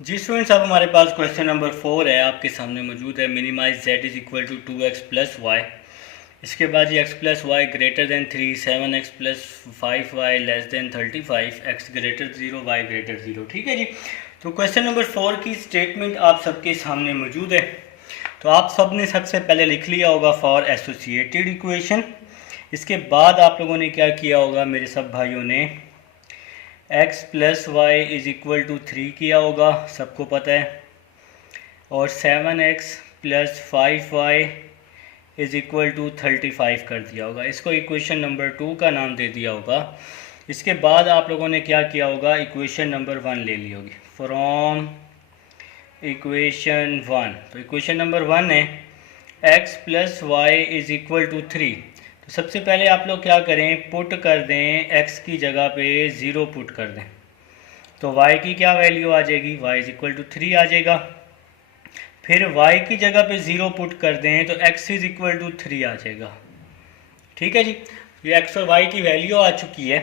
जी students, अब हमारे पास question number 4 है, आपके सामने मौजूद है। Minimize z is equal to 2x plus y. इसके बाद ये x plus y greater than 3, 7x plus 5y less than 35, x greater 0, y ग्रेटर 0। ठीक है जी। तो क्वेश्चन नंबर 4 की स्टेटमेंट आप सबके सामने मौजूद है। तो आप सब ने सबसे पहले लिख लिया होगा फॉर एसोसिएटेड इक्वेशन। इसके बाद आप लोगों ने क्या किया होगा मेरे सब भाइयों ने, x plus y is equal to 3 किया होगा, सबको पता है। और 7x plus 5y is equal to 35 कर दिया होगा। इसको इक्वेशन नंबर 2 का नाम दे दिया होगा। इसके बाद आप लोगों ने क्या किया होगा, इक्वेशन नंबर 1 ले ली होगी फ्रॉम इक्वेशन 1। तो इक्वेशन नंबर 1 है x plus y is equal to 3। तो सबसे पहले आप लोग क्या करें, पुट कर दें x की जगह पे 0 पुट कर दें। तो y की क्या वैल्यू आ जाएगी, y इज इक्वल टू 3 आ जाएगा। फिर y की जगह पे 0 पुट कर दें तो x इज इक्वल टू 3 आ जाएगा। ठीक है जी, ये x और y की वैल्यू आ चुकी है।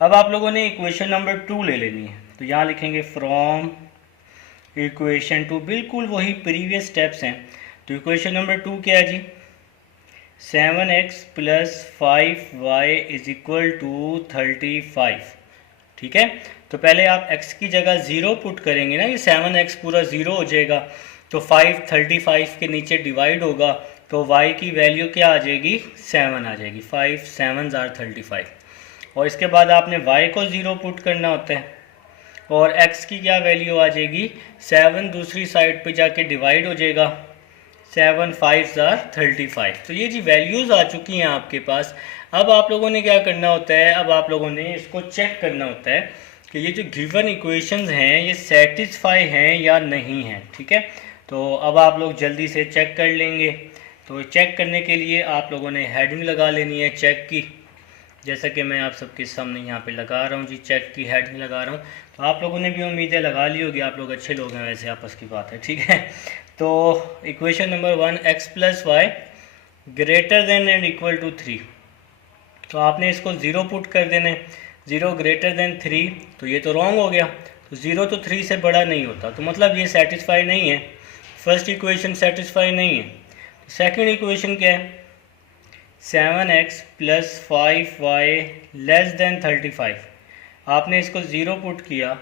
अब आप लोगों ने इक्वेशन नंबर 2 ले लेनी है। तो यहाँ लिखेंगे फ्रॉम इक्वेशन 2, बिल्कुल वही प्रीवियस स्टेप्स हैं। तो इक्वेशन नंबर 2 क्या है जी, 7x plus 5y is equal to 35। ठीक है। तो पहले आप x की जगह 0 पुट करेंगे ना, ये 7x पूरा 0 हो जाएगा। तो 5 35 के नीचे डिवाइड होगा तो y की वैल्यू क्या आ जाएगी, 7 आ जाएगी। 5 7 आर 35। और इसके बाद आपने y को 0 पुट करना होता है और x की क्या वैल्यू आ जाएगी, 7 दूसरी साइड पे जाके डिवाइड हो जाएगा। 7 5 आर 35। तो ये जी वैल्यूज़ आ चुकी हैं आपके पास। अब आप लोगों ने क्या करना होता है, अब आप लोगों ने इसको चेक करना होता है कि ये जो गिवन इक्वेशंस हैं ये सेटिस्फाई हैं या नहीं हैं। ठीक है। तो अब आप लोग जल्दी से चेक कर लेंगे। तो चेक करने के लिए आप लोगों ने हेडिंग लगा लेनी है चेक की, जैसा कि मैं आप सबके सामने यहाँ पे लगा रहा हूँ जी, चेक की हेडिंग लगा रहा हूँ। तो आप लोगों ने भी उम्मीदें लगा ली होगी, आप लोग अच्छे लोग हैं वैसे, आपस की बात है। ठीक है। तो equation number 1 x plus y greater than and equal to 3। तो आपने इसको 0 पुट कर देना है, 0 ग्रेटर देन 3। तो ये तो रॉन्ग हो गया। तो 0 तो 3 से बड़ा नहीं होता, तो मतलब ये सेटिस्फाई नहीं है। फर्स्ट इक्वेशन सेटिस्फाई नहीं है। सेकंड इक्वेशन क्या है, 7x plus 5y less than 35। आपने इसको 0 पुट किया,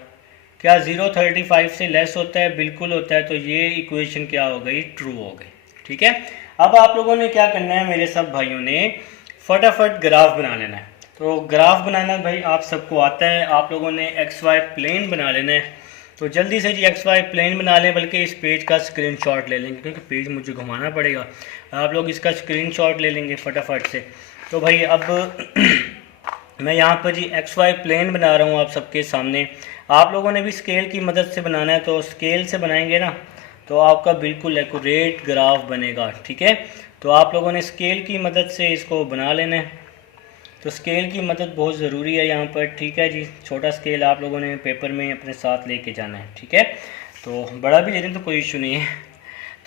क्या 0 35 से लेस होता है, बिल्कुल होता है। तो ये इक्वेशन क्या हो गई, ट्रू हो गई। ठीक है। अब आप लोगों ने क्या करना है मेरे सब भाइयों ने, फटाफट ग्राफ बना लेना है। तो ग्राफ बनाना भाई आप सबको आता है, आप लोगों ने एक्स वाई प्लेन बना लेना है। तो जल्दी से जी एक्स वाई प्लेन बना लें, बल्कि इस पेज का स्क्रीनशॉट ले लेंगे क्योंकि पेज मुझे घुमाना पड़ेगा। आप लोग इसका स्क्रीनशॉट ले लेंगे फटाफट से। तो भाई अब मैं यहाँ पर जी एक्स वाई प्लेन बना रहा हूँ आप सबके सामने। आप लोगों ने भी स्केल की मदद से बनाना है, तो स्केल से बनाएंगे ना तो आपका बिल्कुल एक्यूरेट ग्राफ बनेगा। ठीक है। तो आप लोगों ने स्केल की मदद से इसको बना लेना है। तो स्केल की मदद बहुत ज़रूरी है यहाँ पर। ठीक है जी, छोटा स्केल आप लोगों ने पेपर में अपने साथ लेके जाना है। ठीक है। तो बड़ा भी ले लें तो कोई इशू नहीं है।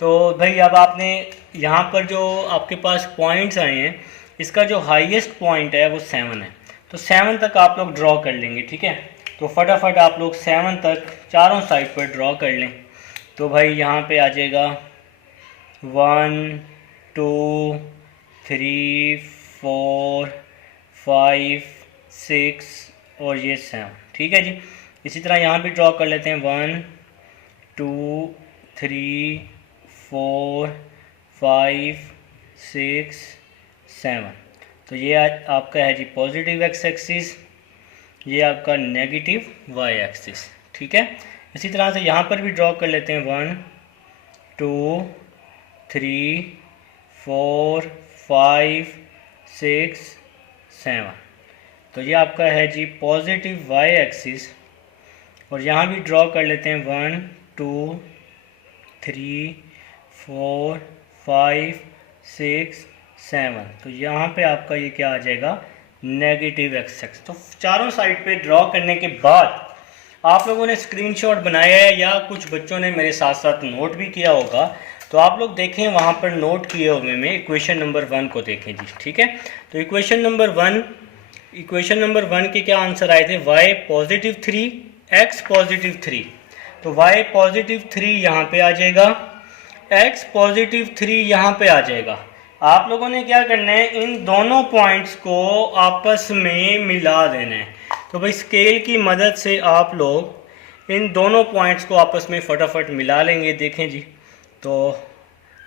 तो भाई अब आपने यहाँ पर जो आपके पास पॉइंट्स आए हैं, इसका जो हाईएस्ट पॉइंट है वो 7 है। तो 7 तक आप लोग ड्रॉ कर लेंगे। ठीक है। तो फटाफट आप लोग 7 तक चारों साइड पर ड्रॉ कर लें। तो भाई यहाँ पे आ जाएगा 1 2 3 4 5 6 और ये 7। ठीक है जी। इसी तरह यहाँ भी ड्रॉ कर लेते हैं 1 2 3 4 5 6 7। तो ये आपका है जी पॉजिटिव एक्स एक्सिस, ये आपका नेगेटिव वाई एक्सिस। ठीक है। इसी तरह से यहाँ पर भी ड्रॉ कर लेते हैं 1 2 3 4 5 6 7। तो ये आपका है जी पॉजिटिव वाई एक्सिस। और यहाँ भी ड्रॉ कर लेते हैं 1 2 3 4 5 6 7। तो यहाँ पे आपका ये क्या आ जाएगा, नेगेटिव एक्स एक्स। तो चारों साइड पे ड्रॉ करने के बाद आप लोगों ने स्क्रीनशॉट बनाया है या कुछ बच्चों ने मेरे साथ साथ नोट भी किया होगा। तो आप लोग देखें वहाँ पर नोट किए हुए में इक्वेशन नंबर 1 को देखें जी। ठीक है। तो इक्वेशन नंबर 1 के क्या आंसर आए थे, y पॉजिटिव 3 x पॉजिटिव 3। तो y पॉजिटिव 3 यहाँ पे आ जाएगा, x पॉजिटिव 3 यहाँ पे आ जाएगा। आप लोगों ने क्या करना है, इन दोनों पॉइंट्स को आपस में मिला देना है। तो भाई स्केल की मदद से आप लोग इन दोनों पॉइंट्स को आपस में फटाफट मिला लेंगे। देखें जी, तो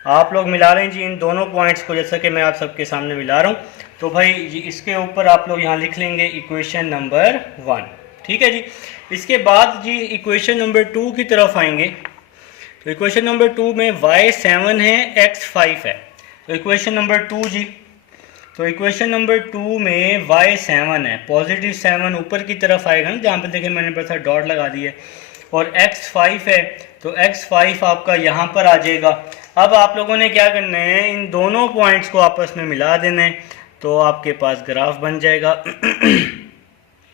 आप लोग मिला लें जी इन दोनों पॉइंट्स को, जैसा कि मैं आप सबके सामने मिला रहा हूँ। तो भाई इसके ऊपर आप लोग यहाँ लिख लेंगे इक्वेशन नंबर 1, ठीक है जी। इसके बाद जी इक्वेशन नंबर 2 की तरफ आएंगे। तो इक्वेशन नंबर 2 में y 7 है, x 5 है। तो इक्वेशन नंबर 2 जी, तो इक्वेशन नंबर 2 में y 7 है, पॉजिटिव 7 ऊपर की तरफ आएगा ना, जहाँ पे देखें मैंने बस डॉट लगा दी है, और x 5 है, तो x 5 आपका यहाँ पर आ जाएगा। अब आप लोगों ने क्या करना है, इन दोनों पॉइंट्स को आपस में मिला देना है, तो आपके पास ग्राफ बन जाएगा।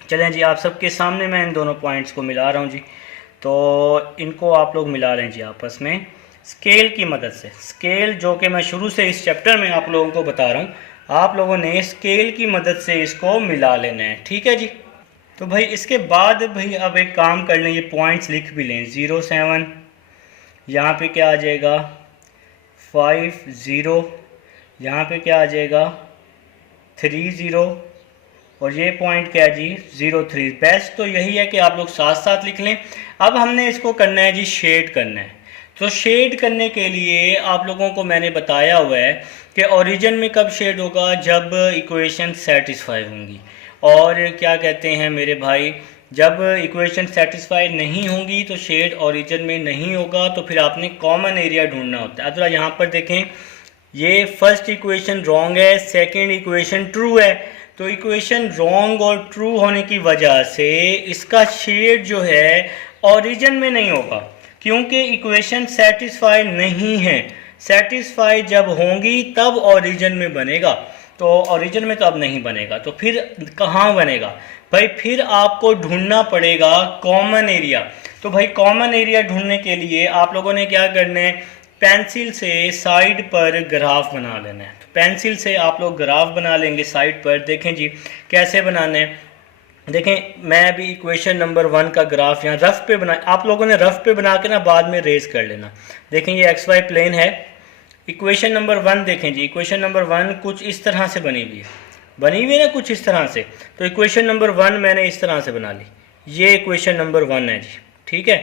चलें जी, आप सबके सामने मैं इन दोनों पॉइंट्स को मिला रहा हूँ जी। तो इनको आप लोग मिला लें जी आपस में स्केल की मदद से। स्केल जो कि मैं शुरू से इस चैप्टर में आप लोगों को बता रहा हूँ, आप लोगों ने स्केल की मदद से इसको मिला लेना है, ठीक है जी। तो भाई इसके बाद भाई अब एक काम कर लें, ये पॉइंट्स लिख भी लें। 0 7 यहाँ पे क्या आ जाएगा, 5 0 यहाँ पे क्या आ जाएगा, 3 0, और ये पॉइंट क्या है जी 0 3। बेस्ट तो यही है कि आप लोग साथ साथ लिख लें। अब हमने इसको करना है जी शेड करना है। तो शेड करने के लिए आप लोगों को मैंने बताया हुआ है कि ओरिजिन में कब शेड होगा, जब इक्वेशन सेटिस्फाई होंगी। और क्या कहते हैं मेरे भाई, जब इक्वेशन सेटिस्फाई नहीं होंगी तो शेड ओरिजिन में नहीं होगा, तो फिर आपने कॉमन एरिया ढूंढना होता है। अब जरा यहाँ पर देखें, ये फर्स्ट इक्वेशन रॉन्ग है, सेकेंड इक्वेशन ट्रू है। तो इक्वेशन रॉन्ग और ट्रू होने की वजह से इसका शेड जो है ओरिजिन में नहीं होगा, क्योंकि इक्वेशन सेटिस्फाई नहीं है। सेटिस्फाई जब होंगी तब ओरिजिन में बनेगा, तो ओरिजिन में तो अब नहीं बनेगा। तो फिर कहाँ बनेगा भाई, फिर आपको ढूंढना पड़ेगा कॉमन एरिया। तो भाई कॉमन एरिया ढूंढने के लिए आप लोगों ने क्या करना है, पेंसिल से साइड पर ग्राफ बना लेना है। तो पेंसिल से आप लोग ग्राफ बना लेंगे साइड पर। देखें जी कैसे बनाना है, देखें मैं अभी इक्वेशन नंबर 1 का ग्राफ यहाँ रफ पे बना, आप लोगों ने रफ पे बना के ना बाद में रेज कर लेना। देखें ये एक्स वाई प्लेन है। इक्वेशन नंबर 1 देखें जी, इक्वेशन नंबर 1 कुछ इस तरह से बनी हुई है ना, कुछ इस तरह से। तो इक्वेशन नंबर 1 मैंने इस तरह से बना ली, ये इक्वेशन नंबर 1 है जी, ठीक है।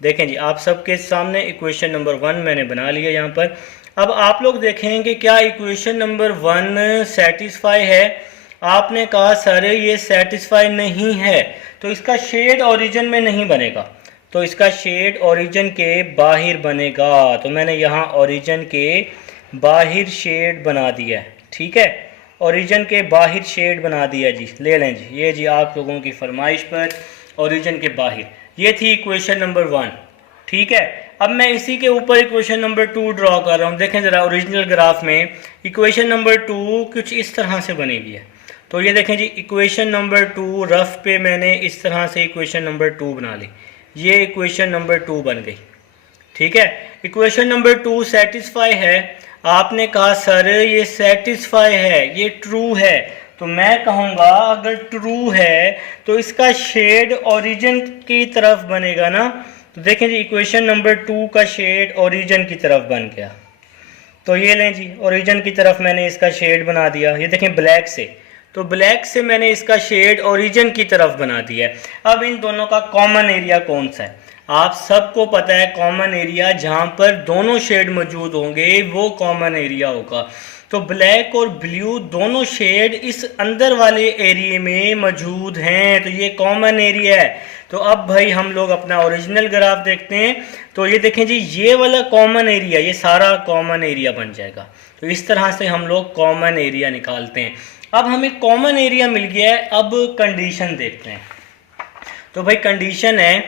देखें जी आप सबके सामने इक्वेशन नंबर 1 मैंने बना लिया यहाँ पर। अब आप लोग देखेंगे क्या इक्वेशन नंबर 1 सेटिस्फाई है। आपने कहा सर ये सेटिस्फाई नहीं है, तो इसका शेड ओरिजिन में नहीं बनेगा, तो इसका शेड ओरिजिन के बाहर बनेगा। तो मैंने यहाँ ओरिजिन के बाहर शेड बना दिया है, ठीक है, ओरिजिन के बाहर शेड बना दिया जी। ले लें जी, ये जी आप लोगों की फरमाइश पर ओरिजिन के बाहर, ये थी इक्वेशन नंबर 1, ठीक है। अब मैं इसी के ऊपर इक्वेशन नंबर 2 ड्रॉ कर रहा हूँ। देखें ज़रा ओरिजिनल ग्राफ में इक्वेशन नंबर 2 कुछ इस तरह से बनी हुई है। तो ये देखें जी इक्वेशन नंबर 2 रफ पे मैंने इस तरह से इक्वेशन नंबर 2 बना ली, ये इक्वेशन नंबर 2 बन गई, ठीक है। इक्वेशन नंबर 2 सेटिस्फाई है। आपने कहा सर ये सेटिस्फाई है, ये ट्रू है, तो मैं कहूँगा अगर ट्रू है तो इसका शेड ओरिजिन की तरफ बनेगा ना। तो देखें जी इक्वेशन नंबर 2 का शेड ओरिजिन की तरफ बन गया। तो ये लें जी ओरिजिन की तरफ मैंने इसका शेड बना दिया, ये देखें ब्लैक से, तो ब्लैक से मैंने इसका शेड ओरिजिन की तरफ बना दिया है। अब इन दोनों का कॉमन एरिया कौन सा है, आप सबको पता है कॉमन एरिया जहाँ पर दोनों शेड मौजूद होंगे वो कॉमन एरिया होगा। तो ब्लैक और ब्लू दोनों शेड इस अंदर वाले एरिया में मौजूद हैं, तो ये कॉमन एरिया है। तो अब भाई हम लोग अपना ओरिजिनल ग्राफ देखते हैं। तो ये देखें जी ये वाला कॉमन एरिया, ये सारा कॉमन एरिया बन जाएगा। तो इस तरह से हम लोग कॉमन एरिया निकालते हैं। अब हमें कॉमन एरिया मिल गया है, अब कंडीशन देखते हैं। तो भाई कंडीशन है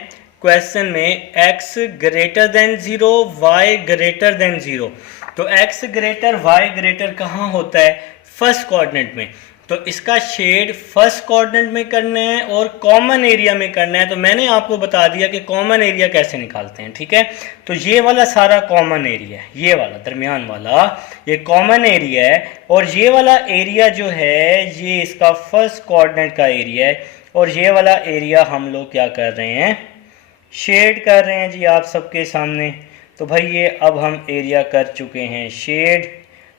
क्वेश्चन में x greater than 0, y greater than 0। तो x ग्रेटर y ग्रेटर कहाँ होता है, फर्स्ट कोऑर्डिनेट में। तो इसका शेड फर्स्ट कोऑर्डिनेट में करना है और कॉमन एरिया में करना है। तो मैंने आपको बता दिया कि कॉमन एरिया कैसे निकालते हैं, ठीक है। तो ये वाला सारा कॉमन एरिया है, ये वाला दरमियान वाला ये कॉमन एरिया है, और ये वाला एरिया जो है ये इसका फर्स्ट कोऑर्डिनेट का एरिया है, और ये वाला एरिया हम लोग क्या कर रहे हैं शेड कर रहे हैं जी आप सबके सामने। तो भाई ये अब हम एरिया कर चुके हैं शेड,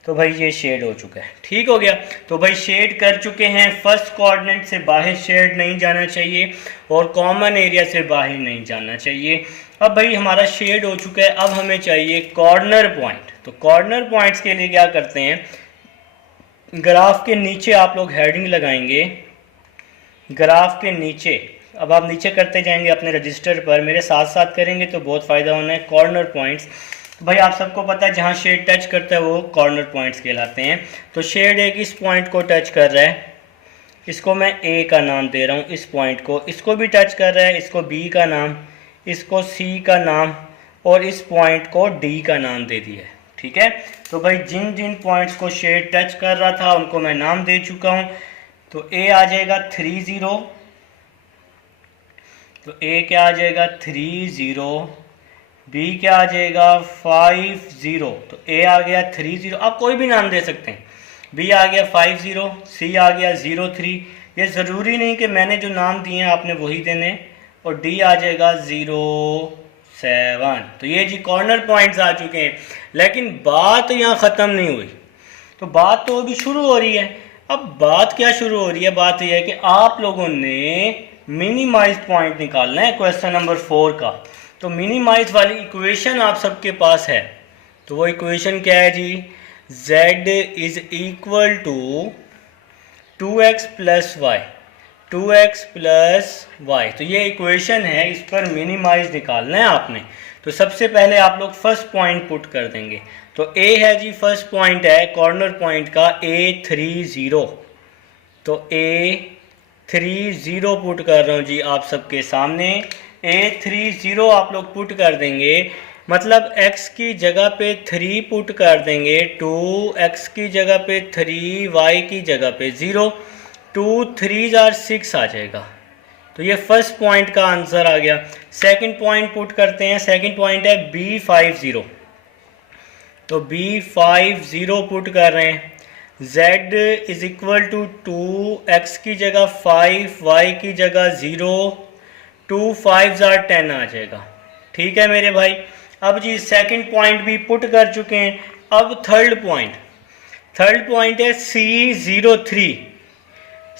तो भाई ये शेड हो चुका है, ठीक हो गया। तो भाई शेड कर चुके हैं, फर्स्ट कोऑर्डिनेट से बाहर शेड नहीं जाना चाहिए और कॉमन एरिया से बाहर नहीं जाना चाहिए। अब भाई हमारा शेड हो चुका है, अब हमें चाहिए कॉर्नर पॉइंट। तो कॉर्नर पॉइंट्स के लिए क्या करते हैं, ग्राफ के नीचे आप लोग हेडिंग लगाएंगे, ग्राफ के नीचे। अब आप नीचे करते जाएंगे अपने रजिस्टर पर, मेरे साथ साथ करेंगे तो बहुत फ़ायदा होना है। कॉर्नर पॉइंट्स, भाई आप सबको पता है जहाँ शेड टच करता है वो कॉर्नर पॉइंट्स कहलाते हैं। तो शेड एक इस पॉइंट को टच कर रहा है, इसको मैं ए का नाम दे रहा हूँ, इस पॉइंट को, इसको भी टच कर रहा है, इसको बी का नाम, इसको सी का नाम और इस पॉइंट को डी का नाम दे दिया है, ठीक है। तो भाई जिन जिन पॉइंट्स को शेड टच कर रहा था उनको मैं नाम दे चुका हूँ। तो ए आ जाएगा 30, तो ए क्या आ जाएगा 30, बी क्या आ जाएगा 50, तो ए आ गया 30, आप कोई भी नाम दे सकते हैं। बी आ गया 50, सी आ गया 03, ये ज़रूरी नहीं कि मैंने जो नाम दिए हैं आपने वही देने, और डी आ जाएगा 07। तो ये जी कॉर्नर पॉइंट्स आ चुके हैं, लेकिन बात यहाँ ख़त्म नहीं हुई। तो बात तो अभी शुरू हो रही है। अब बात क्या शुरू हो रही है, बात यह है कि आप लोगों ने मिनिमाइज पॉइंट निकालना है क्वेश्चन नंबर 4 का। तो मिनिमाइज वाली इक्वेशन आप सबके पास है, तो वो इक्वेशन क्या है जी, z is equal to 2x plus y, 2x plus y. तो ये इक्वेशन है, इस पर मिनिमाइज निकालना है आपने। तो सबसे पहले आप लोग फर्स्ट पॉइंट पुट कर देंगे। तो a है जी, फर्स्ट पॉइंट है कॉर्नर पॉइंट का A30, तो A30 पुट कर रहा हूँ जी आप सबके सामने। A30 आप लोग पुट कर देंगे, मतलब x की जगह पे 3 पुट कर देंगे, 2 x की जगह पे 3, y की जगह पे 0, 2 3 6 आ जाएगा। तो ये फर्स्ट पॉइंट का आंसर आ गया। सेकंड पॉइंट पुट करते हैं, सेकंड पॉइंट है B50, तो B50 पुट कर रहे हैं। z is equal to 2, x की जगह 5, y की जगह 0, 2 5 10 आ जाएगा, ठीक है मेरे भाई। अब जी सेकंड पॉइंट भी पुट कर चुके हैं। अब थर्ड पॉइंट है C03,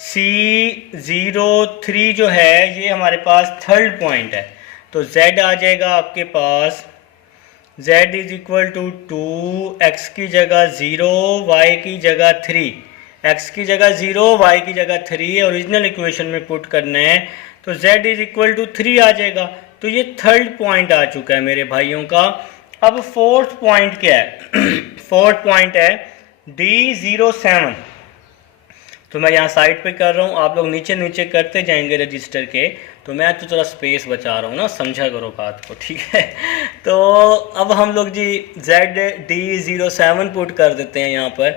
C03 जो है ये हमारे पास थर्ड पॉइंट है। तो z आ जाएगा आपके पास, z is equal to 2, x की जगह 0, y की जगह 3, x की जगह 0, y की जगह 3 ओरिजिनल इक्वेशन में पुट करना है। तो z इज इक्वल टू 3 आ जाएगा। तो ये थर्ड पॉइंट आ चुका है मेरे भाइयों का। अब फोर्थ पॉइंट क्या है फोर्थ पॉइंट है D07। तो मैं यहाँ साइड पे कर रहा हूँ, आप लोग नीचे नीचे करते जाएंगे रजिस्टर के। तो मैं तो थोड़ा स्पेस बचा रहा हूँ ना, समझा करो बात को, ठीक है। तो अब हम लोग जी D07 पुट कर देते हैं यहाँ पर।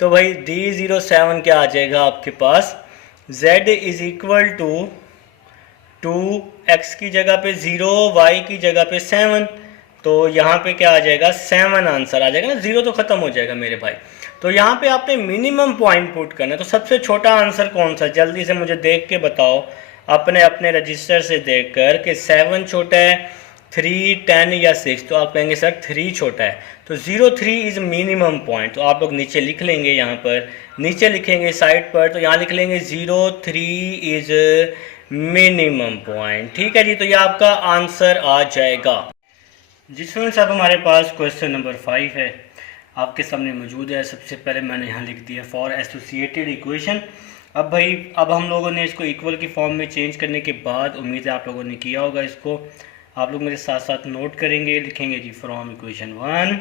तो भाई D07 क्या आ जाएगा आपके पास, z is equal to 2, x की जगह पे 0, y की जगह पे 7, तो यहाँ पे क्या आ जाएगा 7 आंसर आ जाएगा ना, 0 तो ख़त्म हो जाएगा मेरे भाई। तो यहाँ पे आपने मिनिमम पॉइंट पुट करना है। तो सबसे छोटा आंसर कौन सा, जल्दी से मुझे देख के बताओ अपने अपने रजिस्टर से देख कर कि 7 छोटा है, 3, 10 या 6। तो आप कहेंगे सर 3 छोटा है, तो 03 इज़ मिनिमम पॉइंट। तो आप लोग नीचे लिख लेंगे, यहाँ पर नीचे लिखेंगे साइड पर, तो यहाँ लिख लेंगे 03 इज़ मिनिमम पॉइंट, ठीक है जी। तो ये आपका आंसर आ जाएगा। जी स्टूडेंट्स, अब हमारे पास क्वेश्चन नंबर 5 है, आपके सामने मौजूद है। सबसे पहले मैंने यहाँ लिख दिया फॉर एसोसिएटेड इक्वेशन। अब भाई अब हम लोगों ने इसको इक्वल की फॉर्म में चेंज करने के बाद, उम्मीद है आप लोगों ने किया होगा इसको, आप लोग मेरे साथ साथ नोट करेंगे, लिखेंगे जी फ्रॉम इक्वेशन 1।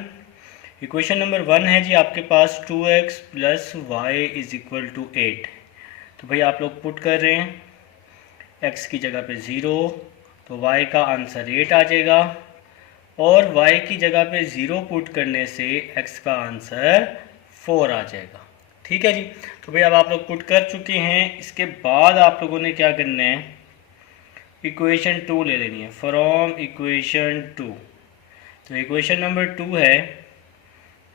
इक्वेशन नंबर 1 है जी आपके पास 2x plus y is equal to 8। तो भाई आप लोग पुट कर रहे हैं, x की जगह पे 0, तो y का आंसर 8 आ जाएगा, और y की जगह पे 0 पुट करने से x का आंसर 4 आ जाएगा, ठीक है जी। तो भाई अब आप लोग पुट कर चुके हैं। इसके बाद आप लोगों ने क्या करना है, इक्वेशन 2 ले लेनी है, फ्रॉम इक्वेशन 2। तो इक्वेशन नंबर 2 है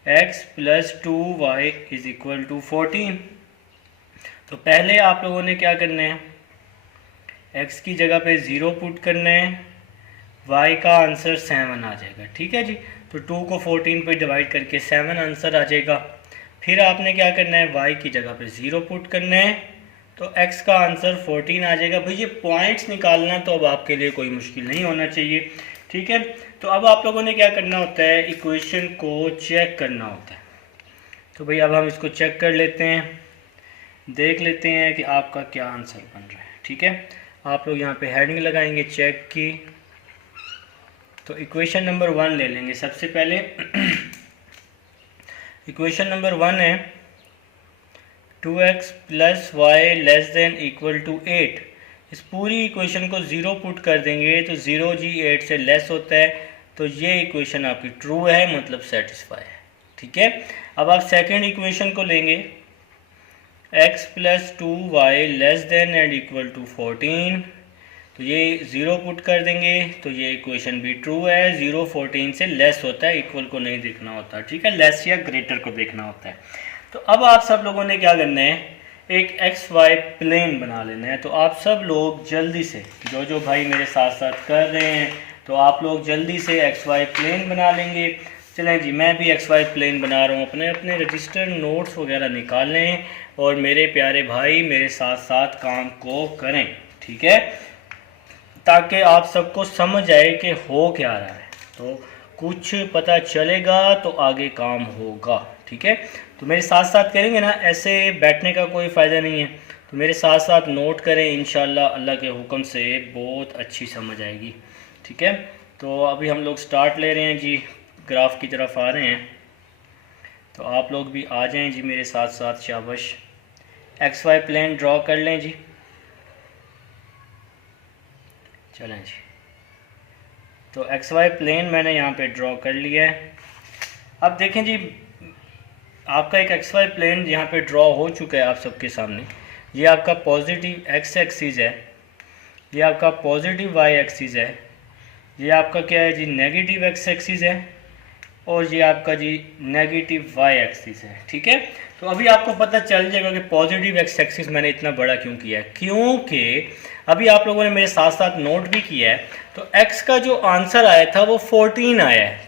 x plus 2y is equal to 14। तो पहले आप लोगों ने क्या करना है, x की जगह पे 0 पुट करना है, y का आंसर 7 आ जाएगा। ठीक है जी, तो 2 को 14 पे डिवाइड करके 7 आंसर आ जाएगा। फिर आपने क्या करना है, y की जगह पे 0 पुट करना है, तो x का आंसर 14 आ जाएगा। भाई ये पॉइंट्स निकालना तो अब आपके लिए कोई मुश्किल नहीं होना चाहिए। ठीक है, तो अब आप लोगों ने क्या करना होता है, इक्वेशन को चेक करना होता है। तो भाई अब हम इसको चेक कर लेते हैं, देख लेते हैं कि आपका क्या आंसर बन रहा है। ठीक है, आप लोग यहाँ पे हेडिंग लगाएंगे चेक की। तो इक्वेशन नंबर 1 ले लेंगे सबसे पहले। इक्वेशन नंबर 1 है 2x plus y less than equal to 8। इस पूरी इक्वेशन को 0 पुट कर देंगे तो 0 जी 8 से लेस होता है, तो ये इक्वेशन आपकी ट्रू है, मतलब सेटिस्फाई है। ठीक है, अब आप सेकंड इक्वेशन को लेंगे x plus 2y less than and equal to 14, तो ये 0 पुट कर देंगे तो ये इक्वेशन भी ट्रू है। 0 14 से लेस होता है, इक्वल को नहीं देखना होता। ठीक है, लेस या ग्रेटर को देखना होता है। तो अब आप सब लोगों ने क्या करना है, एक एक्स वाई प्लेन बना लेना है। तो आप सब लोग जल्दी से, जो जो भाई मेरे साथ साथ कर रहे हैं, तो आप लोग जल्दी से एक्स वाई प्लेन बना लेंगे। चलें जी, मैं भी एक्स वाई प्लेन बना रहा हूँ। अपने अपने रजिस्टर नोट्स वगैरह निकाल लें और मेरे प्यारे भाई मेरे साथ साथ काम को करें। ठीक है, ताकि आप सबको समझ आए कि हो क्या रहा है, तो कुछ पता चलेगा तो आगे काम होगा। ठीक है, तो मेरे साथ साथ करेंगे ना, ऐसे बैठने का कोई फ़ायदा नहीं है। तो मेरे साथ साथ नोट करें, इंशाल्लाह अल्लाह के हुक्म से बहुत अच्छी समझ आएगी। ठीक है, तो अभी हम लोग स्टार्ट ले रहे हैं जी, ग्राफ की तरफ आ रहे हैं। तो आप लोग भी आ जाएं जी मेरे साथ साथ, शाबाश। एक्स वाई प्लेन ड्रॉ कर लें जी। चलें जी, तो एक्स वाई प्लेन मैंने यहाँ पे ड्रॉ कर लिया है। अब देखें जी, आपका एक एक्स वाई प्लेन यहाँ पे ड्रॉ हो चुका है आप सबके सामने। ये आपका पॉजिटिव एक्स एक्सिस है, ये आपका पॉजिटिव वाई एक्सिस है, ये आपका क्या है जी, नेगेटिव एक्स एक्सिस है, और ये आपका जी नेगेटिव वाई एक्सिस है। ठीक है, तो अभी आपको पता चल जाएगा कि पॉजिटिव एक्स एक्सिस मैंने इतना बड़ा क्यों किया है, क्योंकि अभी आप लोगों ने मेरे साथ साथ नोट भी किया है। तो x का जो आंसर आया था वो 14 आया है,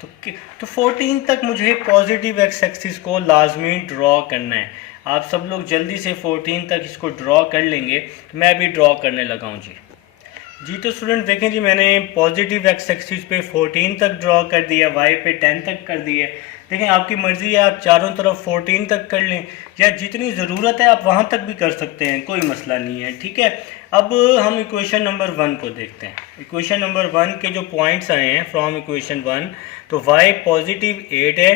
तो 14 तक मुझे पॉजिटिव एक्स एक्सिस को लाजमी ड्रॉ करना है। आप सब लोग जल्दी से 14 तक इसको ड्रॉ कर लेंगे, तो मैं भी ड्रॉ करने लगा हूँ जी। तो स्टूडेंट देखें जी, मैंने पॉजिटिव एक्स एक्सिस पे 14 तक ड्रॉ कर दिया, वाई पे 10 तक कर दिया। देखें आपकी मर्ज़ी है, आप चारों तरफ 14 तक कर लें, या जितनी ज़रूरत है आप वहाँ तक भी कर सकते हैं, कोई मसला नहीं है। ठीक है, अब हम इक्वेशन नंबर 1 को देखते हैं। इक्वेशन नंबर 1 के जो पॉइंट्स आए हैं फ्रॉम इक्वेशन 1, तो y पॉजिटिव 8 है,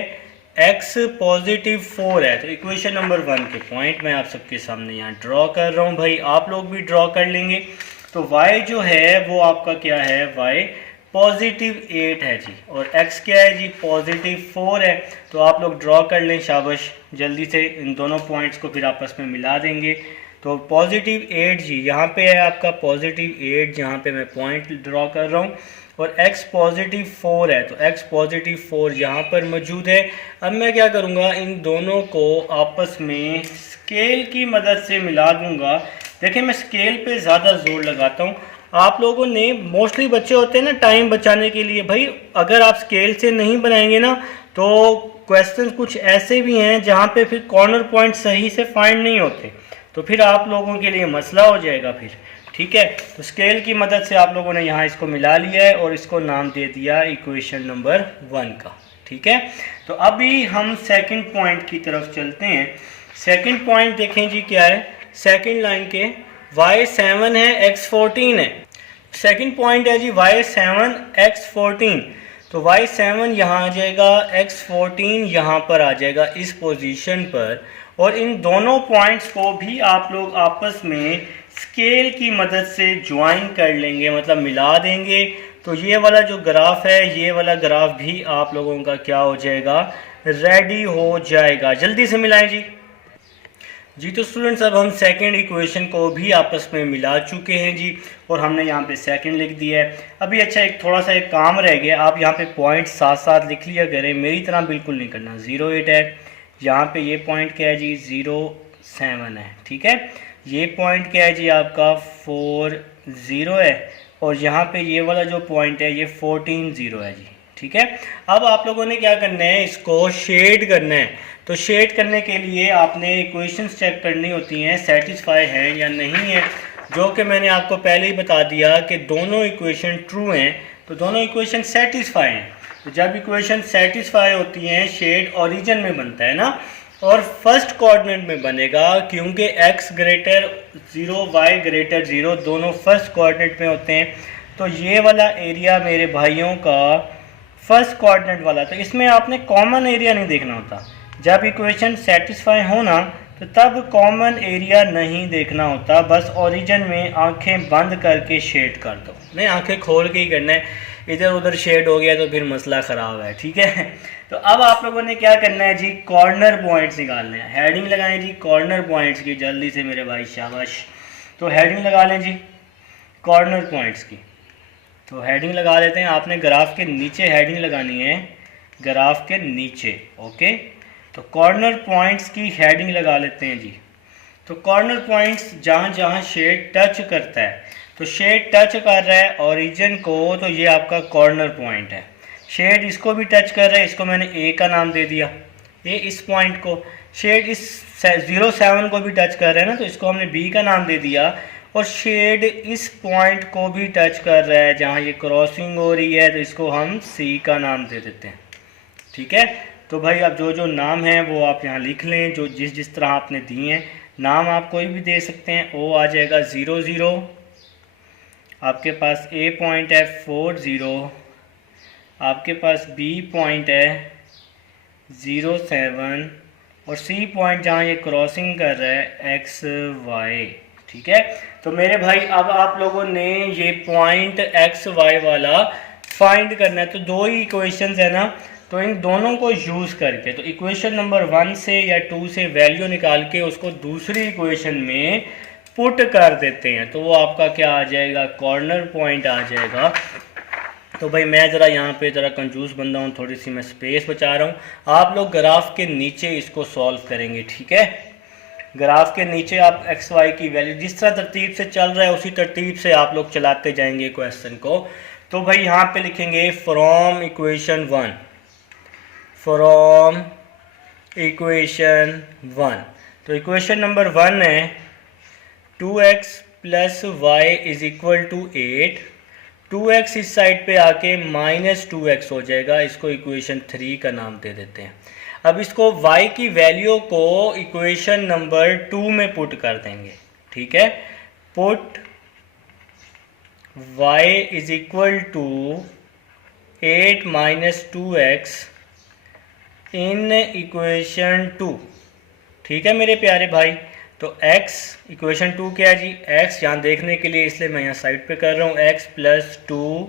x पॉजिटिव 4 है। तो इक्वेशन नंबर 1 के पॉइंट मैं आप सबके सामने यहाँ ड्रॉ कर रहा हूँ, भाई आप लोग भी ड्रॉ कर लेंगे। तो y जो है वो आपका क्या है, y पॉजिटिव 8 है जी, और x क्या है जी, पॉजिटिव 4 है। तो आप लोग ड्रॉ कर लें, शाबाश, जल्दी से इन दोनों पॉइंट्स को फिर आपस में मिला देंगे। तो पॉजिटिव 8 जी यहाँ पे है आपका, पॉजिटिव 8 जहाँ पे मैं पॉइंट ड्रॉ कर रहा हूँ, और x पॉजिटिव 4 है, तो x पॉजिटिव 4 यहाँ पर मौजूद है। अब मैं क्या करूँगा, इन दोनों को आपस में स्केल की मदद से मिला दूँगा। देखिए मैं स्केल पे ज़्यादा जोर लगाता हूँ। आप लोगों ने, मोस्टली बच्चे होते हैं ना, टाइम बचाने के लिए, भाई अगर आप स्केल से नहीं बनाएंगे ना तो क्वेश्चन कुछ ऐसे भी हैं जहाँ पे फिर कॉर्नर पॉइंट सही से फाइंड नहीं होते, तो फिर आप लोगों के लिए मसला हो जाएगा फिर। ठीक है, तो स्केल की मदद से आप लोगों ने यहाँ इसको मिला लिया है और इसको नाम दे दिया इक्वेशन नंबर 1 का। ठीक है, तो अभी हम सेकंड पॉइंट की तरफ चलते हैं। सेकंड पॉइंट देखें जी क्या है, सेकंड लाइन के y 7 है, x 14 है। सेकंड पॉइंट है जी y 7 x 14, तो y 7 यहाँ आ जाएगा, x 14 यहाँ पर आ जाएगा इस पोजीशन पर, और इन दोनों पॉइंट्स को भी आप लोग आपस में स्केल की मदद से ज्वाइन कर लेंगे, मतलब मिला देंगे। तो ये वाला जो ग्राफ है, ये वाला ग्राफ भी आप लोगों का क्या हो जाएगा, रेडी हो जाएगा। जल्दी से मिलाएं जी। तो स्टूडेंट्स अब हम सेकंड इक्वेशन को भी आपस में मिला चुके हैं जी, और हमने यहाँ पे सेकंड लिख दिया है। अभी अच्छा एक थोड़ा सा एक काम रह गया, आप यहाँ पे पॉइंट साथ साथ लिख लिया करें, मेरी तरह बिल्कुल नहीं करना। 08 है, यहाँ पे ये पॉइंट क्या है जी, 07 है। ठीक है, ये पॉइंट क्या है जी आपका 40 है, और यहाँ पे ये वाला जो पॉइंट है ये 14 0 है जी। ठीक है, अब आप लोगों ने क्या करना है, इसको शेड करना है। तो शेड करने के लिए आपने इक्वेशंस चेक करनी होती हैं सेटिस्फाई है या नहीं है, जो कि मैंने आपको पहले ही बता दिया कि दोनों इक्वेशन ट्रू हैं तो दोनों इक्वेशन सेटिस्फाई हैं। तो जब इक्वेशन सेटिस्फाई होती हैं शेड ओरिजिन में बनता है ना, और फर्स्ट कोऑर्डिनेट में बनेगा क्योंकि x ग्रेटर 0 y ग्रेटर 0 दोनों फर्स्ट कोऑर्डिनेट में होते हैं। तो ये वाला एरिया मेरे भाइयों का फर्स्ट कोऑर्डिनेट वाला, तो इसमें आपने कॉमन एरिया नहीं देखना होता। जब इक्वेशन सेटिस्फाई हो ना तो तब कॉमन एरिया नहीं देखना होता, बस ओरिजिन में आंखें बंद करके शेड कर दो। नहीं, आंखें खोल के ही करना है, इधर उधर शेड हो गया तो फिर मसला ख़राब है। ठीक है, तो अब आप लोगों ने क्या करना है जी, कॉर्नर पॉइंट्स निकालने हैं। हेडिंग लगाएं जी कॉर्नर पॉइंट्स की, जल्दी से मेरे भाई, शाबाश। तो हेडिंग लगा लें जी कॉर्नर पॉइंट्स की। तो हेडिंग लगा लेते हैं, आपने ग्राफ के नीचे हेडिंग लगानी है, ग्राफ के नीचे। ओके, तो कॉर्नर पॉइंट्स की हेडिंग लगा लेते हैं जी। तो कॉर्नर पॉइंट्स जहाँ जहाँ शेड टच करता है, तो शेड टच कर रहा है ओरिजिन को, तो ये आपका कॉर्नर पॉइंट है। शेड इसको भी टच कर रहा है, इसको मैंने ए का नाम दे दिया, ये इस पॉइंट को। शेड इस 07 को भी टच कर रहा है ना, तो इसको हमने बी का नाम दे दिया। और शेड इस पॉइंट को भी टच कर रहा है जहाँ ये क्रॉसिंग हो रही है, तो इसको हम सी का नाम दे देते हैं। ठीक है, तो भाई अब जो जो नाम है वो आप यहाँ लिख लें, जो जिस जिस तरह आपने दिए हैं। नाम आप कोई भी दे सकते हैं। ओ आ जाएगा 0 0, आपके पास ए पॉइंट है 4 0, आपके पास बी पॉइंट है 0 7, और सी पॉइंट जहाँ ये क्रॉसिंग कर रहा है एक्स वाई। ठीक है, तो मेरे भाई अब आप लोगों ने ये पॉइंट एक्स वाई वाला फाइंड करना है। तो दो ही इक्वेशंस है ना, तो इन दोनों को यूज़ करके, तो इक्वेशन नंबर 1 से या 2 से वैल्यू निकाल के उसको दूसरी इक्वेशन में पुट कर देते हैं, तो वो आपका क्या आ जाएगा, कॉर्नर पॉइंट आ जाएगा। तो भाई मैं ज़रा यहाँ पे ज़रा कंजूस बंदा हूँ, थोड़ी सी मैं स्पेस बचा रहा हूँ। आप लोग ग्राफ के नीचे इसको सॉल्व करेंगे। ठीक है, ग्राफ के नीचे आप एक्स वाई की वैल्यू जिस तरह तरतीब से चल रहा है उसी तरतीब से आप लोग चलाते जाएंगे क्वेश्चन को। तो भाई यहाँ पे लिखेंगे फ्रॉम इक्वेशन 1, फ्रॉम इक्वेशन 1। तो इक्वेशन नंबर 1 है 2x plus y is equal to 8। 2x इस साइड पे आके -2x हो जाएगा, इसको इक्वेशन 3 का नाम दे देते हैं। अब इसको y की वैल्यू को इक्वेशन नंबर 2 में पुट कर देंगे। ठीक है, put y is equal to 8 - 2x in equation 2। ठीक है मेरे प्यारे भाई, तो x इक्वेशन 2 क्या है जी, x यहाँ देखने के लिए इसलिए मैं यहाँ साइड पे कर रहा हूँ, x प्लस 2,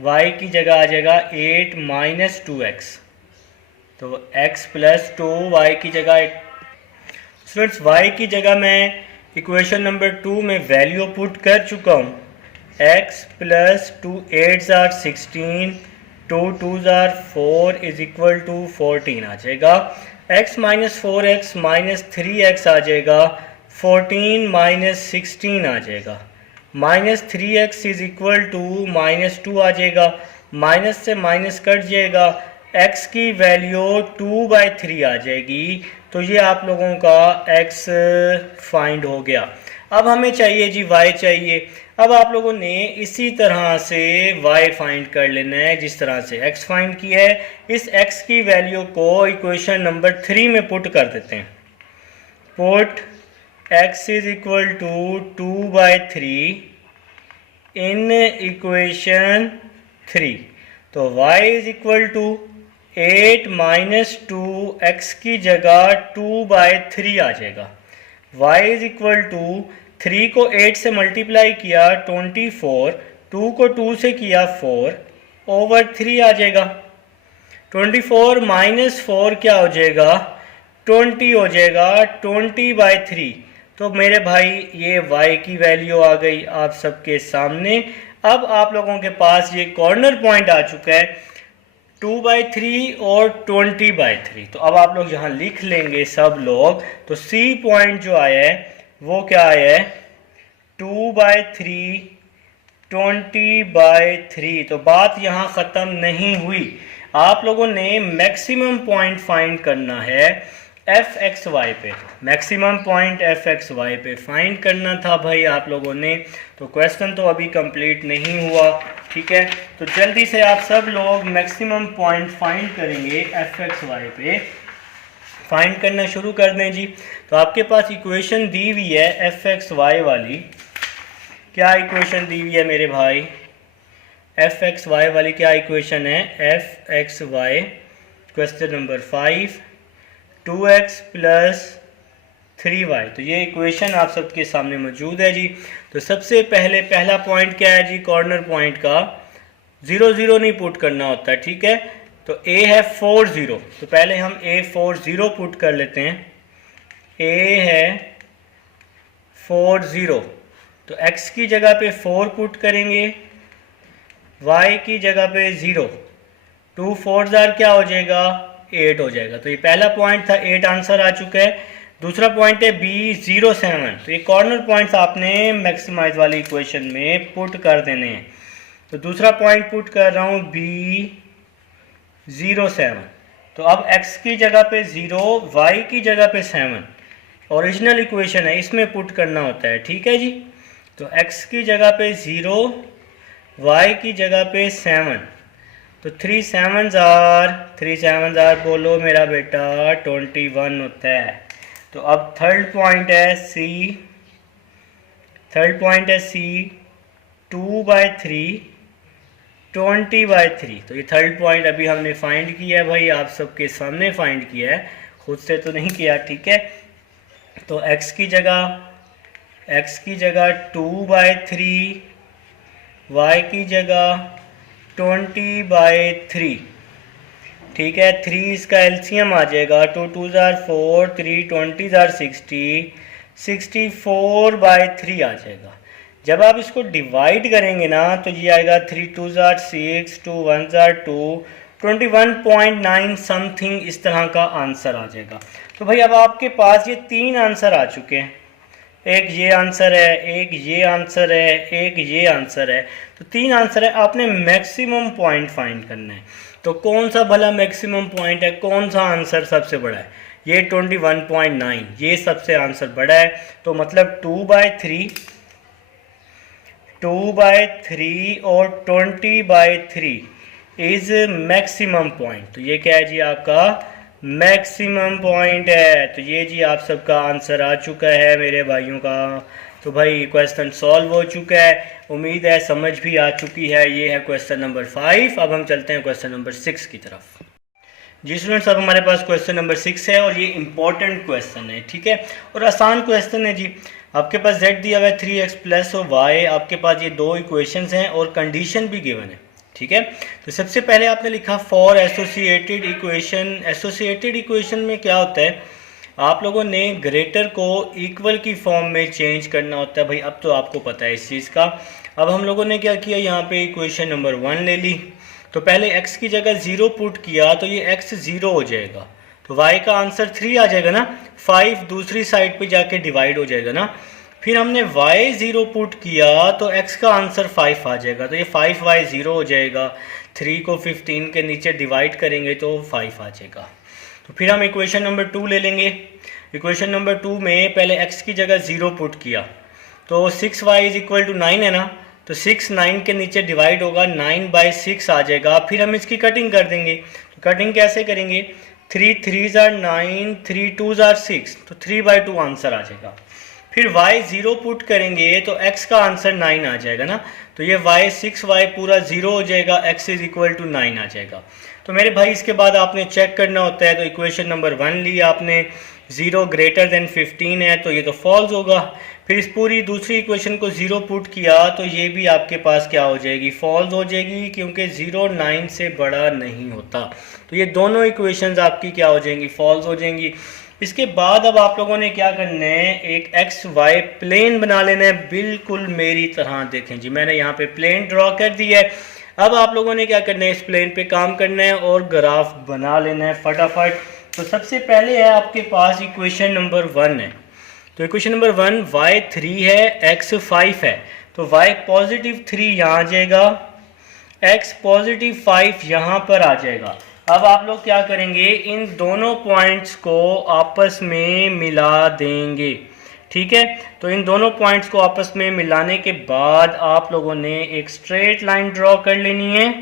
y की जगह आ जाएगा 8 - 2x। तो x प्लस 2 y की जगह, स्टूडेंट्स y की जगह मैं इक्वेशन नंबर 2 में वैल्यू पुट कर चुका हूँ। x plus 2 8 are 16, 2 2 are 4 is equal to 14 आ जाएगा। x minus 4x minus 3x आ जाएगा, 14 माइनस 16 आ जाएगा। Minus 3x is equal to -2 आ जाएगा, माइनस से माइनस कट जाएगा, x की वैल्यू 2/3 आ जाएगी। तो ये आप लोगों का x फाइंड हो गया। अब हमें चाहिए जी y चाहिए। अब आप लोगों ने इसी तरह से y फाइंड कर लेना है जिस तरह से x फाइंड किया है। इस x की वैल्यू को इक्वेशन नंबर 3 में पुट कर देते हैं। Put x is equal to 2/3 in equation 3। तो y is equal to 8 - 2, x की जगह 2/3 आ जाएगा। y इज इक्वल टू 3 को 8 से मल्टीप्लाई किया 24, 2 को 2 से किया 4/3 आ जाएगा। 24 - 4 क्या हो जाएगा, 20 हो जाएगा, 20/3। तो मेरे भाई ये y की वैल्यू आ गई आप सबके सामने। अब आप लोगों के पास ये कॉर्नर पॉइंट आ चुका है 2/3 और 20/3। तो अब आप लोग यहाँ लिख लेंगे सब लोग। तो C पॉइंट जो आया है वो क्या आया है, 2/3 20/3। तो बात यहाँ ख़त्म नहीं हुई, आप लोगों ने मैक्सिमम पॉइंट फाइंड करना है एफ एक्स वाई पे। Maximum point F X Y पे फाइंड करना था भाई आप लोगों ने। तो क्वेश्चन तो अभी कंप्लीट नहीं हुआ, ठीक है। तो जल्दी से आप सब लोग मैक्सिमम पॉइंट फाइंड करेंगे एफ एक्स वाई पे, फाइंड करना शुरू कर दें जी। तो आपके पास इक्वेशन दी हुई है एफ एक्स वाई वाली। क्या इक्वेशन दी हुई है मेरे भाई? एफ एक्स वाई वाली क्या इक्वेशन है? F X Y question number 5 2x + 3y। तो ये इक्वेशन आप सबके सामने मौजूद है जी। तो सबसे पहले पहला पॉइंट क्या है जी? कॉर्नर पॉइंट का 0 0 नहीं पुट करना होता है, ठीक है। तो a है 4 0, तो पहले हम a 4 0 पुट कर लेते हैं। a है 4 0, तो x की जगह पे 4 पुट करेंगे, y की जगह पे 0, 2 4 क्या हो जाएगा? 8 हो जाएगा। तो ये पहला पॉइंट था, 8 आंसर आ चुका है। दूसरा पॉइंट है B 07। तो ये कॉर्नर पॉइंट्स आपने मैक्सिमाइज वाली इक्वेशन में पुट कर देने हैं। तो दूसरा पॉइंट पुट कर रहा हूँ B 07। तो अब x की जगह पे 0, y की जगह पे 7 ओरिजिनल इक्वेशन है, इसमें पुट करना होता है, ठीक है जी। तो x की जगह पे 0, y की जगह पे 7, तो 3 7 बोलो मेरा बेटा 21 होता है। तो अब थर्ड पॉइंट है C 2/3 20/3। तो ये थर्ड पॉइंट अभी हमने फाइंड किया है भाई, आप सबके सामने फाइंड किया है, खुद से तो नहीं किया, ठीक है। तो x की जगह 2/3, y की जगह 20/3, ठीक है। 3 इसका एलसीएम आ जाएगा, 2 2 4, 3 20 60, 64/3 आ जाएगा। जब आप इसको डिवाइड करेंगे ना तो ये आएगा 3 2 6, 2 1 2, 21.9 समथिंग इस तरह का आंसर आ जाएगा। तो भाई अब आपके पास ये 3 आंसर आ चुके हैं, एक ये आंसर है, एक ये आंसर है, एक ये आंसर है। तो 3 आंसर है, आपने मैक्सिमम पॉइंट फाइंड करना है। तो कौन सा भला मैक्सिमम पॉइंट है, कौन सा आंसर सबसे बड़ा है? ये 21.9, ये सबसे आंसर बड़ा है। तो मतलब 2/3 और 20/3 इज मैक्सिमम पॉइंट। तो ये क्या है जी? आपका मैक्सिमम पॉइंट है। तो ये जी आप सबका आंसर आ चुका है मेरे भाइयों का। तो भाई क्वेश्चन सॉल्व हो चुका है, उम्मीद है समझ भी आ चुकी है। ये है क्वेश्चन नंबर 5। अब हम चलते हैं क्वेश्चन नंबर 6 की तरफ। जी स्टूडेंट्स, अब हमारे पास क्वेश्चन नंबर 6 है और ये इंपॉर्टेंट क्वेश्चन है, ठीक है, और आसान क्वेश्चन है जी। आपके पास z दिया हुआ है 3x प्लस और y, आपके पास ये दो इक्वेशंस हैं और कंडीशन भी गिवन है, ठीक है। तो सबसे पहले आपने लिखा for associated equation. Associated equation में क्या होता है, आप लोगों ने ग्रेटर को इक्वल की फॉर्म में चेंज करना होता है। भाई अब तो आपको पता है इस चीज़ का। अब हम लोगों ने क्या किया, यहाँ पे इक्वेशन नंबर 1 ले ली। तो पहले x की जगह 0 पुट किया तो ये x 0 हो जाएगा, तो y का आंसर 3 आ जाएगा ना। 5 दूसरी साइड पे जाके डिवाइड हो जाएगा ना। फिर हमने y 0 पुट किया तो x का आंसर 5 आ जाएगा, तो ये 5y 0 हो जाएगा। 3 को 15 के नीचे डिवाइड करेंगे तो 5 आ जाएगा। तो फिर हम इक्वेशन नंबर 2 ले लेंगे। इक्वेशन नंबर 2 में पहले x की जगह 0 पुट किया तो 6y = 9 है ना, तो 6 9 के नीचे डिवाइड होगा, 9/6 आ जाएगा। फिर हम इसकी कटिंग कर देंगे। तो कटिंग कैसे करेंगे, 3 3 9, 3 2 6, तो 3/2 आंसर आ जाएगा। फिर y 0 पुट करेंगे तो x का आंसर 9 आ जाएगा ना, तो ये y 6y पूरा 0 हो जाएगा, x = 9 आ जाएगा। तो मेरे भाई इसके बाद आपने चेक करना होता है। तो इक्वेशन नंबर 1 ली आपने, 0 > 15 है तो ये तो फॉल्स होगा। फिर इस पूरी दूसरी इक्वेशन को 0 पुट किया तो ये भी आपके पास क्या हो जाएगी, फॉल्स हो जाएगी, क्योंकि 0 9 से बड़ा नहीं होता। तो ये दोनों इक्वेशंस आपकी क्या हो जाएंगी, फॉल्स हो जाएंगी। इसके बाद अब आप लोगों ने क्या करना है, एक एक्स वाई प्लेन बना लेना है, बिल्कुल मेरी तरह। देखें जी, मैंने यहाँ पे प्लेन ड्रॉ कर दिया है। अब आप लोगों ने क्या करना है, इस प्लेन पे काम करना है और ग्राफ बना लेना है फटाफट। तो सबसे पहले है आपके पास इक्वेशन नंबर 1 है। तो इक्वेशन नंबर 1 y 3 है, x 5 है। तो y पॉजिटिव 3 यहाँ आ जाएगा, x पॉजिटिव 5 यहाँ पर आ जाएगा। अब आप लोग क्या करेंगे, इन दोनों पॉइंट्स को आपस में मिला देंगे। ठीक है, तो इन दोनों पॉइंट्स को आपस में मिलाने के बाद आप लोगों ने एक स्ट्रेट लाइन ड्रॉ कर लेनी है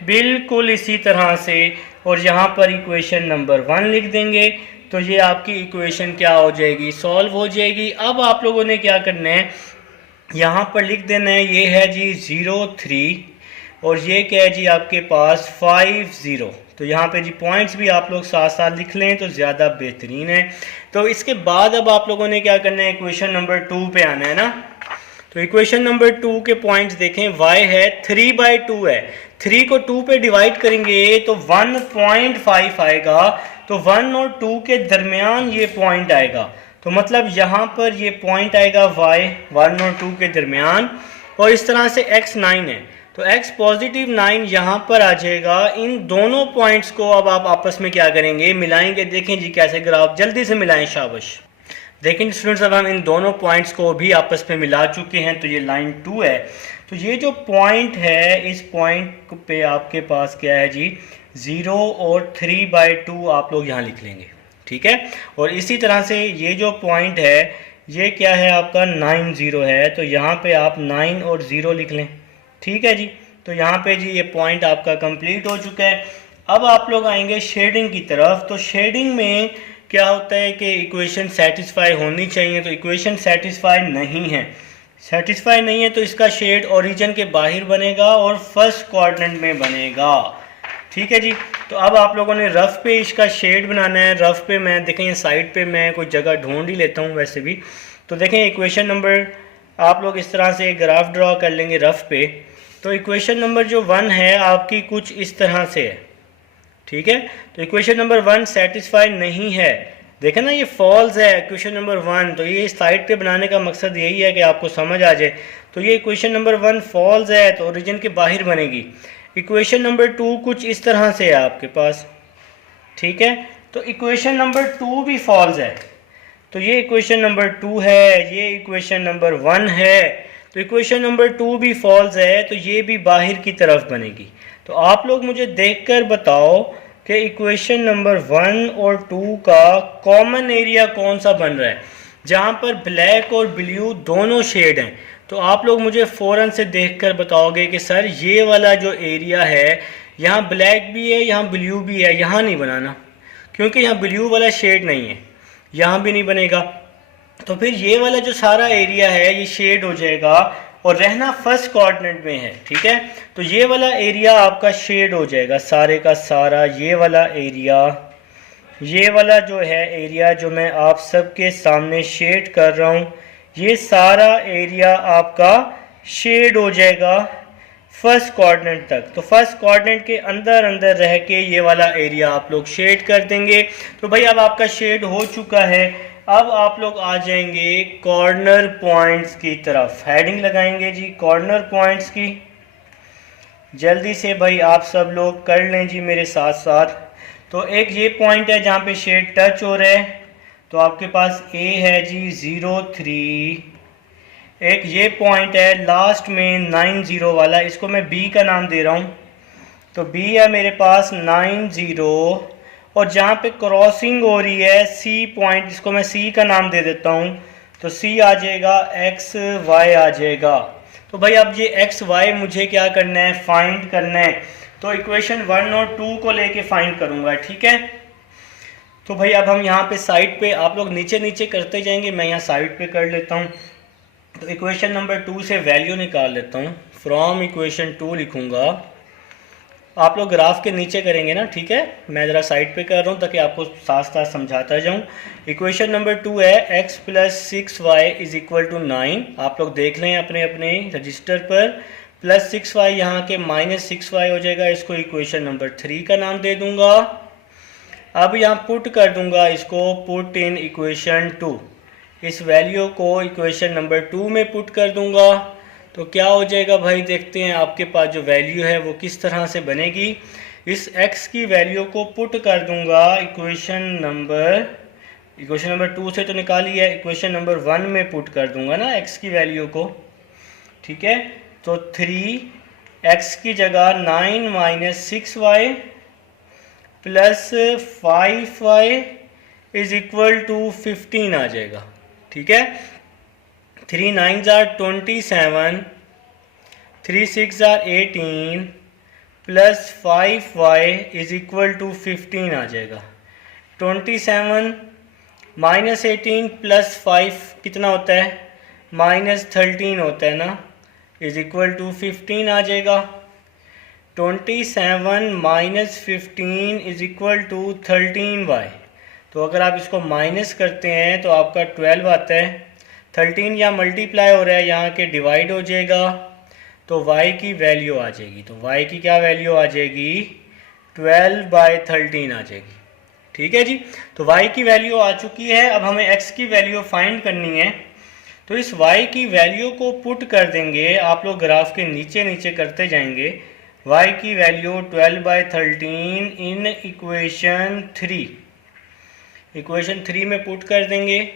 बिल्कुल इसी तरह से, और यहाँ पर इक्वेशन नंबर 1 लिख देंगे। तो ये आपकी इक्वेशन क्या हो जाएगी, सॉल्व हो जाएगी। अब आप लोगों ने क्या करना है, यहाँ पर लिख देना है, ये है जी 0 3 और ये क्या है जी आपके पास 5 0। तो यहाँ पे जी पॉइंट्स भी आप लोग साथ साथ लिख लें तो ज़्यादा बेहतरीन है। तो इसके बाद अब आप लोगों ने क्या करना है, इक्वेशन नंबर 2 पे आना है ना। तो इक्वेशन नंबर 2 के पॉइंट्स देखें, y है 3/2 है, 3 को 2 पे डिवाइड करेंगे तो 1.5 आएगा। तो 1 और 2 के दरमियान ये पॉइंट आएगा, तो मतलब यहाँ पर ये पॉइंट आएगा y 1 और 2 के दरमियान। और इस तरह से x 9 है, तो x पॉजिटिव 9 यहाँ पर आ जाएगा। इन दोनों पॉइंट्स को अब आप आपस में क्या करेंगे, मिलाएंगे। देखें जी कैसे ग्राफ, जल्दी से मिलाएं, शाबाश। देखें स्टूडेंट्स, अब हम इन दोनों पॉइंट्स को भी आपस में मिला चुके हैं। तो ये लाइन 2 है, तो ये जो पॉइंट है, इस पॉइंट पे आपके पास क्या है जी 0 और 3/2 आप लोग यहाँ लिख लेंगे। ठीक है, और इसी तरह से ये जो पॉइंट है ये क्या है आपका 9 0 है, तो यहाँ पे आप 9 और 0 लिख लें। ठीक है जी, तो यहाँ पे जी ये पॉइंट आपका कंप्लीट हो चुका है। अब आप लोग आएंगे शेडिंग की तरफ। तो शेडिंग में क्या होता है कि इक्वेशन सेटिस्फाई होनी चाहिए, तो इक्वेशन सेटिस्फाई नहीं है, सेटिस्फाई नहीं है तो इसका शेड ओरिजिन के बाहर बनेगा और फर्स्ट क्वाड्रेंट में बनेगा। ठीक है जी, तो अब आप लोगों ने रफ पे इसका शेड बनाना है। रफ पे मैं देखें साइड पे मैं कोई जगह ढूंढ ही लेता हूँ वैसे भी। तो देखें इक्वेशन नंबर, आप लोग इस तरह से ग्राफ ड्रॉ कर लेंगे रफ पे। तो इक्वेशन नंबर जो 1 है आपकी कुछ इस तरह से है। ठीक है, तो इक्वेशन नंबर 1 सेटिस्फाई नहीं है, देखें ना ये फॉल्स है इक्वेशन नंबर 1। तो ये साइड पे बनाने का मकसद यही है कि आपको समझ आ जाए। तो ये इक्वेशन नंबर 1 फॉल्स है, तो ओरिजिन के बाहर बनेगी। इक्वेशन नंबर 2 कुछ इस तरह से है आपके पास। ठीक है, तो इक्वेशन नंबर 2 भी फॉल्स है, तो ये इक्वेशन नंबर 2 है, ये इक्वेशन नंबर 1 है। तो इक्वेशन नंबर 2 भी फॉल्स है, तो ये भी बाहर की तरफ बनेगी। तो आप लोग मुझे देखकर बताओ कि इक्वेशन नंबर 1 और 2 का कॉमन एरिया कौन सा बन रहा है, जहाँ पर ब्लैक और ब्लू दोनों शेड हैं। तो आप लोग मुझे फ़ौरन से देखकर बताओगे कि सर ये वाला जो एरिया है, यहाँ ब्लैक भी है यहाँ ब्लू भी है, यहाँ नहीं बनाना क्योंकि यहाँ ब्लू वाला शेड नहीं है, यहाँ भी नहीं बनेगा। तो फिर ये वाला जो सारा एरिया है ये शेड हो जाएगा और रहना फर्स्ट कोऑर्डिनेट में है। ठीक है, तो ये वाला एरिया आपका शेड हो जाएगा सारे का सारा। ये वाला एरिया, ये वाला जो है एरिया जो मैं आप सबके सामने शेड कर रहा हूँ, ये सारा एरिया आपका शेड हो जाएगा फर्स्ट कोऑर्डिनेट तक। तो फर्स्ट कोऑर्डिनेट के अंदर अंदर रह के ये वाला एरिया आप लोग शेड कर देंगे। तो भाई अब आपका शेड हो चुका है। अब आप लोग आ जाएंगे कॉर्नर पॉइंट्स की तरफ, हेडिंग लगाएंगे जी कॉर्नर पॉइंट्स की। जल्दी से भाई आप सब लोग कर लें जी मेरे साथ साथ। तो एक ये पॉइंट है जहाँ पे शेड टच हो रहा है, तो आपके पास ए है जी 0 3। एक ये पॉइंट है लास्ट में 9 0 वाला, इसको मैं बी का नाम दे रहा हूँ। तो बी है मेरे पास 9 0, और जहाँ पे क्रॉसिंग हो रही है सी पॉइंट, इसको मैं सी का नाम दे देता हूँ। तो सी आ जाएगा, एक्स वाई आ जाएगा। तो भाई अब ये एक्स वाई मुझे क्या करना है, फाइंड करना है। तो इक्वेशन 1 और 2 को लेके फाइंड करूँगा। ठीक है, तो भाई अब हम यहाँ पे साइड पे, आप लोग नीचे नीचे करते जाएंगे, मैं यहाँ साइड पे कर लेता हूँ। तो इक्वेशन नंबर 2 से वैल्यू निकाल लेता हूँ। फ्रॉम इक्वेशन 2 लिखूँगा, आप लोग ग्राफ के नीचे करेंगे ना। ठीक है, मैं ज़रा साइड पे कर रहा हूँ ताकि आपको साथ साथ समझाता जाऊँ। इक्वेशन नंबर 2 है x + 6y = 9। आप लोग देख लें अपने अपने रजिस्टर पर। प्लस 6y यहाँ के -6y हो जाएगा, इसको इक्वेशन नंबर 3 का नाम दे दूँगा। अब यहाँ पुट कर दूँगा इसको, पुट इन इक्वेशन 2। इस वैल्यू को इक्वेशन नंबर 2 में पुट कर दूँगा। तो क्या हो जाएगा भाई, देखते हैं आपके पास जो वैल्यू है वो किस तरह से बनेगी। इस x की वैल्यू को पुट कर दूंगा इक्वेशन नंबर 2 से तो निकाली है, इक्वेशन नंबर 1 में पुट कर दूंगा ना x की वैल्यू को। ठीक है। तो 3x की जगह 9 minus 6y plus 5y is equal to 15 आ जाएगा। ठीक है, 3 9s are 27, 3 6 are 18 plus 5y is equal to 15 आ जाएगा। 27 माइनस 18 प्लस 5 कितना होता है, माइनस 13 होता है ना, इज इक्वल टू 15 आ जाएगा। 27 minus 15 is equal to 13y। तो अगर आप इसको माइनस करते हैं तो आपका 12 आता है। 13 यहाँ मल्टीप्लाई हो रहा है, यहाँ के डिवाइड हो जाएगा तो y की वैल्यू आ जाएगी। तो y की क्या वैल्यू आ जाएगी, 12/13 आ जाएगी। ठीक है जी, तो y की वैल्यू आ चुकी है। अब हमें x की वैल्यू फाइंड करनी है। तो इस y की वैल्यू को पुट कर देंगे, आप लोग ग्राफ के नीचे नीचे करते जाएंगे। y की वैल्यू 12/13 इन इक्वेशन 3, इक्वेशन 3 में पुट कर देंगे।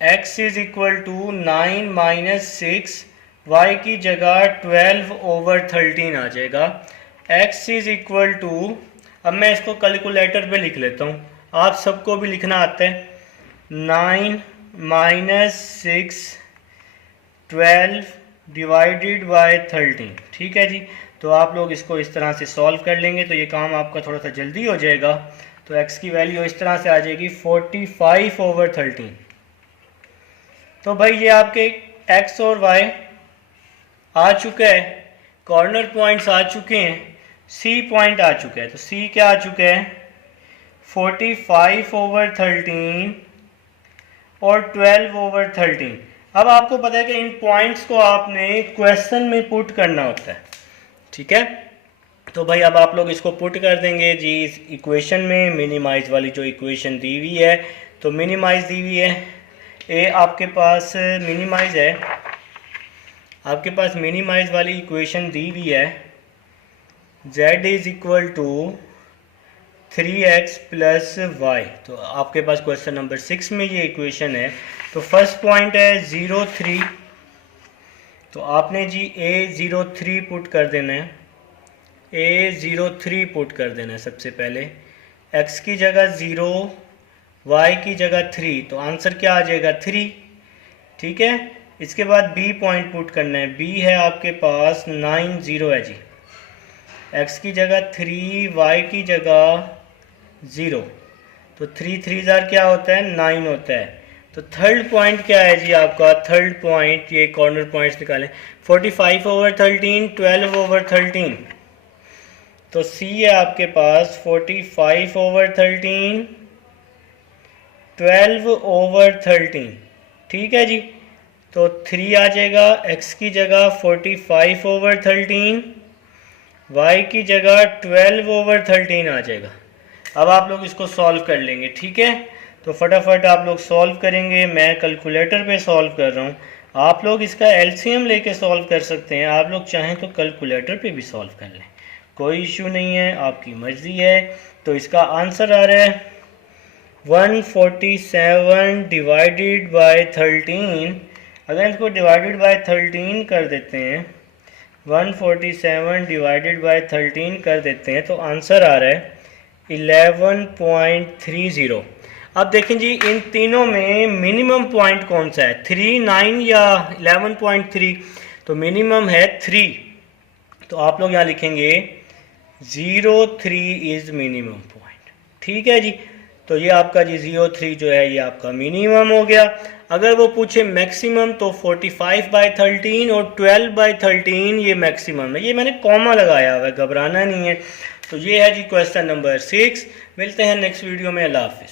x is equal to 9 minus 6, y की जगह 12/13 आ जाएगा। x इज इक्वल टू, अब मैं इसको कैलकुलेटर पे लिख लेता हूँ, आप सबको भी लिखना आता है। 9 माइनस 6 12 डिवाइडेड बाय 13। ठीक है जी, तो आप लोग इसको इस तरह से सॉल्व कर लेंगे तो ये काम आपका थोड़ा सा जल्दी हो जाएगा। तो x की वैल्यू इस तरह से आ जाएगी 45/13। तो भाई ये आपके x और y आ चुका है, कॉर्नर पॉइंट्स आ चुके हैं, C पॉइंट आ चुका है। तो C क्या आ चुका है, 45/13 और 12/13। अब आपको पता है कि इन पॉइंट्स को आपने क्वेश्चन में पुट करना होता है। ठीक है, तो भाई अब आप लोग इसको पुट कर देंगे जी इस इक्वेशन में। मिनिमाइज वाली जो इक्वेशन दी हुई है, तो मिनिमाइज दी हुई है, ए आपके पास मिनिमाइज है, आपके पास मिनिमाइज वाली इक्वेशन दी हुई है। z is equal to 3x plus y। तो आपके पास क्वेश्चन नंबर 6 में ये इक्वेशन है। तो फर्स्ट पॉइंट है 0 3, तो आपने जी a03 पुट कर देना है, a03 पुट कर देना है सबसे पहले। x की जगह 0, y की जगह 3, तो आंसर क्या आ जाएगा 3। ठीक है, इसके बाद b पॉइंट पुट करना है, b है आपके पास 9 0 है जी। x की जगह 3, y की जगह 0, तो 3 3 क्या होता है, 9 होता है। तो थर्ड पॉइंट क्या है जी आपका, थर्ड पॉइंट, ये कॉर्नर पॉइंट्स निकालें, 45/13 12/13। तो C है आपके पास 45/13 12/13। ठीक है जी, तो 3 आ जाएगा, x की जगह 45/13, y की जगह 12/13 आ जाएगा। अब आप लोग इसको सॉल्व कर लेंगे। ठीक है, तो फटाफट आप लोग सॉल्व करेंगे। मैं कैलकुलेटर पे सॉल्व कर रहा हूँ, आप लोग इसका एलसीएम लेके सॉल्व कर सकते हैं। आप लोग चाहें तो कैलकुलेटर पे भी सॉल्व कर लें, कोई इशू नहीं है, आपकी मर्ज़ी है। तो इसका आंसर आ रहा है 147 डिवाइडेड बाय 13। अगर इसको डिवाइडेड बाय 13 कर देते हैं, 147 डिवाइडेड बाय 13 कर देते हैं, तो आंसर आ रहा है 11.30। अब देखें जी, इन तीनों में मिनिमम पॉइंट कौन सा है, 3 9 या 11.3। तो मिनिमम है 3, तो आप लोग यहाँ लिखेंगे 03 इज मिनिमम पॉइंट। ठीक है जी, तो ये आपका जी 03 जो है ये आपका मिनिमम हो गया। अगर वो पूछे मैक्सिमम तो 45/13 और 12/13 ये मैक्सिमम है। ये मैंने कॉमा लगाया हुआ है, घबराना नहीं है। तो ये है जी क्वेश्चन नंबर 6। मिलते हैं नेक्स्ट वीडियो में, अल्लाह हाफिज़।